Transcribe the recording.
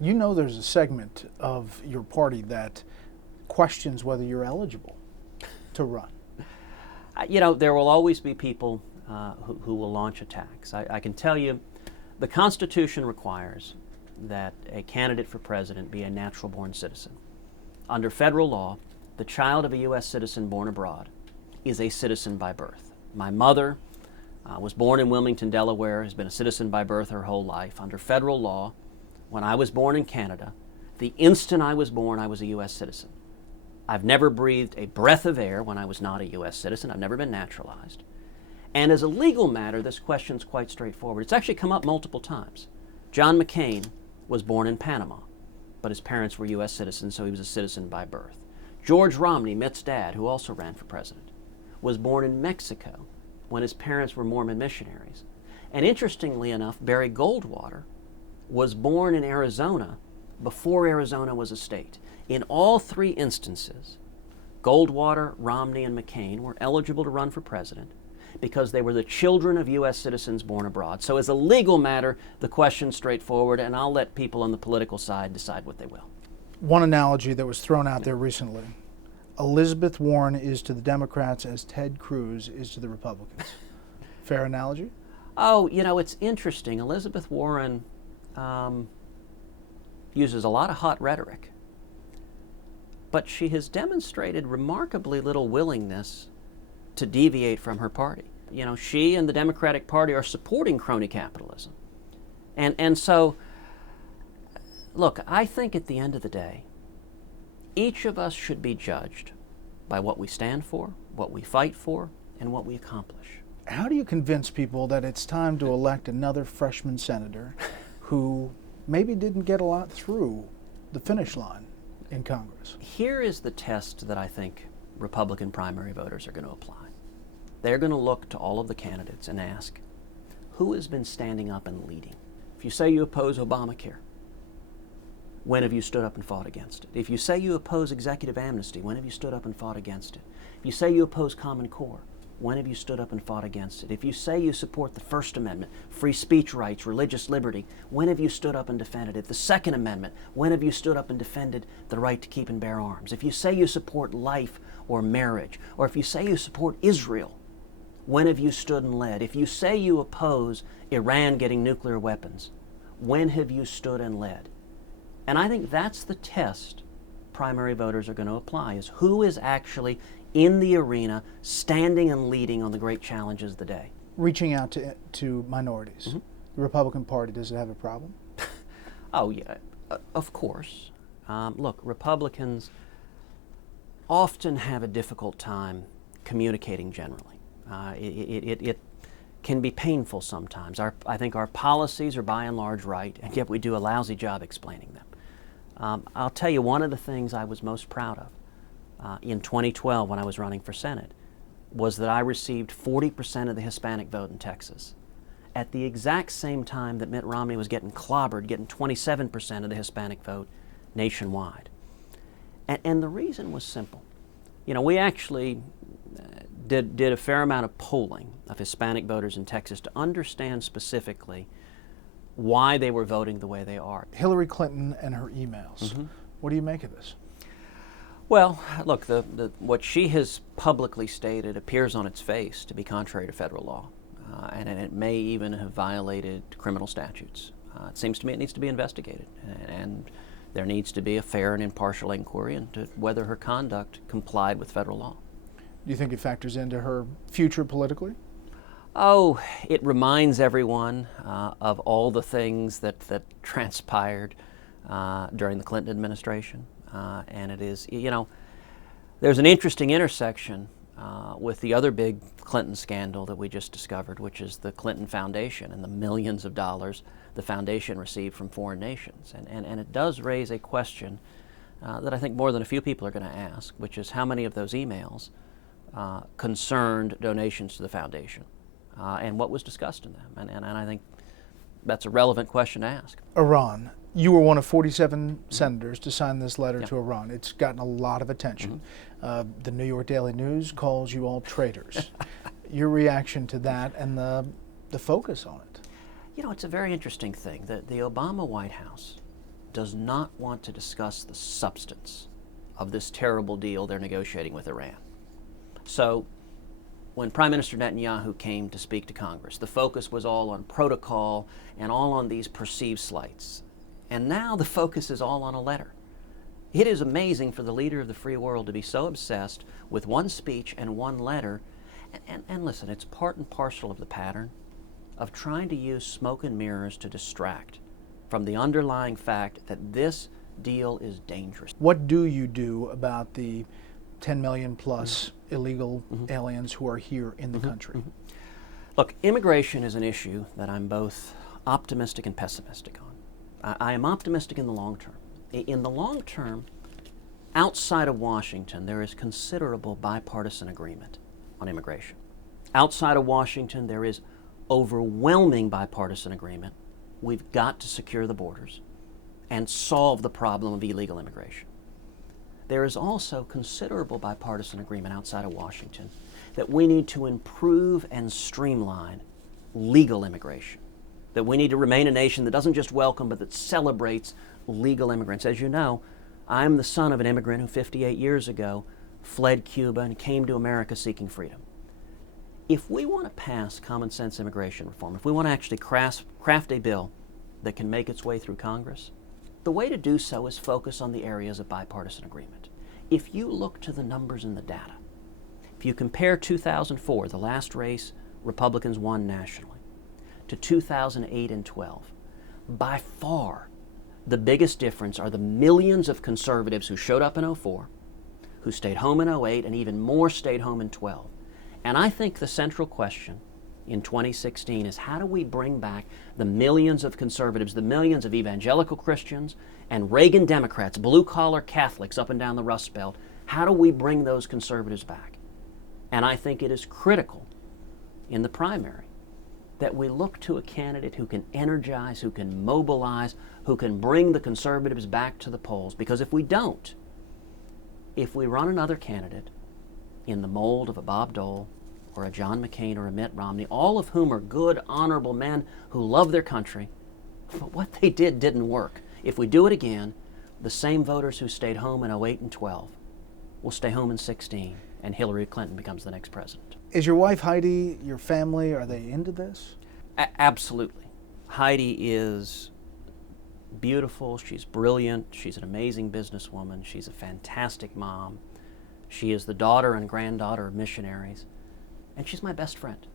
You know there's a segment of your party that questions whether you're eligible to run. There will always be people who will launch attacks. I can tell you the Constitution requires that a candidate for president be a natural-born citizen. Under federal law, the child of a U.S. citizen born abroad is a citizen by birth. My mother was born in Wilmington, Delaware, has been a citizen by birth her whole life. Under federal law, when I was born in Canada, the instant I was born, I was a U.S. citizen. I've never breathed a breath of air when I was not a U.S. citizen. I've never been naturalized. And as a legal matter, this question's quite straightforward. It's actually come up multiple times. John McCain was born in Panama, but his parents were U.S. citizens, so he was a citizen by birth. George Romney, Mitt's dad, who also ran for president, was born in Mexico when his parents were Mormon missionaries. And interestingly enough, Barry Goldwater was born in Arizona before Arizona was a state. In all three instances, Goldwater, Romney, and McCain were eligible to run for president because they were the children of U.S. citizens born abroad. So as a legal matter, the question's straightforward, and I'll let people on the political side decide what they will. One analogy that was thrown out there recently, Elizabeth Warren is to the Democrats as Ted Cruz is to the Republicans. Fair analogy? Oh, it's interesting. Elizabeth Warren uses a lot of hot rhetoric, but she has demonstrated remarkably little willingness to deviate from her party. She and the Democratic Party are supporting crony capitalism. And so, look, I think at the end of the day, each of us should be judged by what we stand for, what we fight for, and what we accomplish. How do you convince people that it's time to elect another freshman senator who maybe didn't get a lot through the finish line in Congress? Here is the test that I think Republican primary voters are going to apply. They're going to look to all of the candidates and ask, who has been standing up and leading? If you say you oppose Obamacare, when have you stood up and fought against it? If you say you oppose executive amnesty, when have you stood up and fought against it? If you say you oppose Common Core, when have you stood up and fought against it? If you say you support the First Amendment, free speech rights, religious liberty, when have you stood up and defended it? The Second Amendment, when have you stood up and defended the right to keep and bear arms? If you say you support life or marriage, or if you say you support Israel, when have you stood and led? If you say you oppose Iran getting nuclear weapons, when have you stood and led? And I think that's the test primary voters are going to apply, is who is actually in the arena, standing and leading on the great challenges of the day. Reaching out to minorities. Mm-hmm. The Republican Party, does it have a problem? Oh, yeah, of course. Look, Republicans often have a difficult time communicating generally. It can be painful sometimes. I think our policies are by and large right, and yet we do a lousy job explaining them. I'll tell you, one of the things I was most proud of in 2012 when I was running for Senate was that I received 40% of the Hispanic vote in Texas at the exact same time that Mitt Romney was getting clobbered, getting 27% of the Hispanic vote nationwide. And the reason was simple. We actually did a fair amount of polling of Hispanic voters in Texas to understand specifically why they were voting the way they are. Hillary Clinton and her emails. Mm-hmm. What do you make of this? Well, look, what she has publicly stated appears on its face to be contrary to federal law, and it may even have violated criminal statutes. It seems to me it needs to be investigated, and there needs to be a fair and impartial inquiry into whether her conduct complied with federal law. Do you think it factors into her future politically? Oh, it reminds everyone of all the things that transpired during the Clinton administration. And it is, there's an interesting intersection with the other big Clinton scandal that we just discovered, which is the Clinton Foundation and the millions of dollars the foundation received from foreign nations. And it does raise a question that I think more than a few people are going to ask, which is how many of those emails concerned donations to the foundation and what was discussed in them. And I think that's a relevant question to ask. Iran. You were one of 47 senators to sign this letter Yep. to Iran. It's gotten a lot of attention. The New York Daily News calls you all traitors. Your reaction to that and the focus on it? It's a very interesting thing. The Obama White House does not want to discuss the substance of this terrible deal they're negotiating with Iran. So when Prime Minister Netanyahu came to speak to Congress, the focus was all on protocol and all on these perceived slights. And now the focus is all on a letter. It is amazing for the leader of the free world to be so obsessed with one speech and one letter. And listen, it's part and parcel of the pattern of trying to use smoke and mirrors to distract from the underlying fact that this deal is dangerous. What do you do about the 10 million plus illegal aliens who are here in the country? Look, immigration is an issue that I'm both optimistic and pessimistic on. I am optimistic in the long term. In the long term, outside of Washington, there is considerable bipartisan agreement on immigration. Outside of Washington, there is overwhelming bipartisan agreement. We've got to secure the borders and solve the problem of illegal immigration. There is also considerable bipartisan agreement outside of Washington that we need to improve and streamline legal immigration, that we need to remain a nation that doesn't just welcome but that celebrates legal immigrants. As you know, I'm the son of an immigrant who 58 years ago fled Cuba and came to America seeking freedom. If we want to pass common sense immigration reform, if we want to actually craft a bill that can make its way through Congress, the way to do so is focus on the areas of bipartisan agreement. If you look to the numbers and the data, if you compare 2004, the last race Republicans won nationally, to 2008 and 12, by far the biggest difference are the millions of conservatives who showed up in 04, who stayed home in 08, and even more stayed home in 12. And I think the central question in 2016 is how do we bring back the millions of conservatives, the millions of evangelical Christians and Reagan Democrats, blue-collar Catholics up and down the Rust Belt? How do we bring those conservatives back? And I think it is critical in the primary that we look to a candidate who can energize, who can mobilize, who can bring the conservatives back to the polls. Because if we don't, if we run another candidate in the mold of a Bob Dole or a John McCain or a Mitt Romney, all of whom are good, honorable men who love their country, but what they did didn't work. If we do it again, the same voters who stayed home in 08 and 12 will stay home in 16, and Hillary Clinton becomes the next president. Is your wife Heidi, your family, are they into this? Absolutely. Heidi is beautiful, she's brilliant, she's an amazing businesswoman, she's a fantastic mom. She is the daughter and granddaughter of missionaries, and she's my best friend.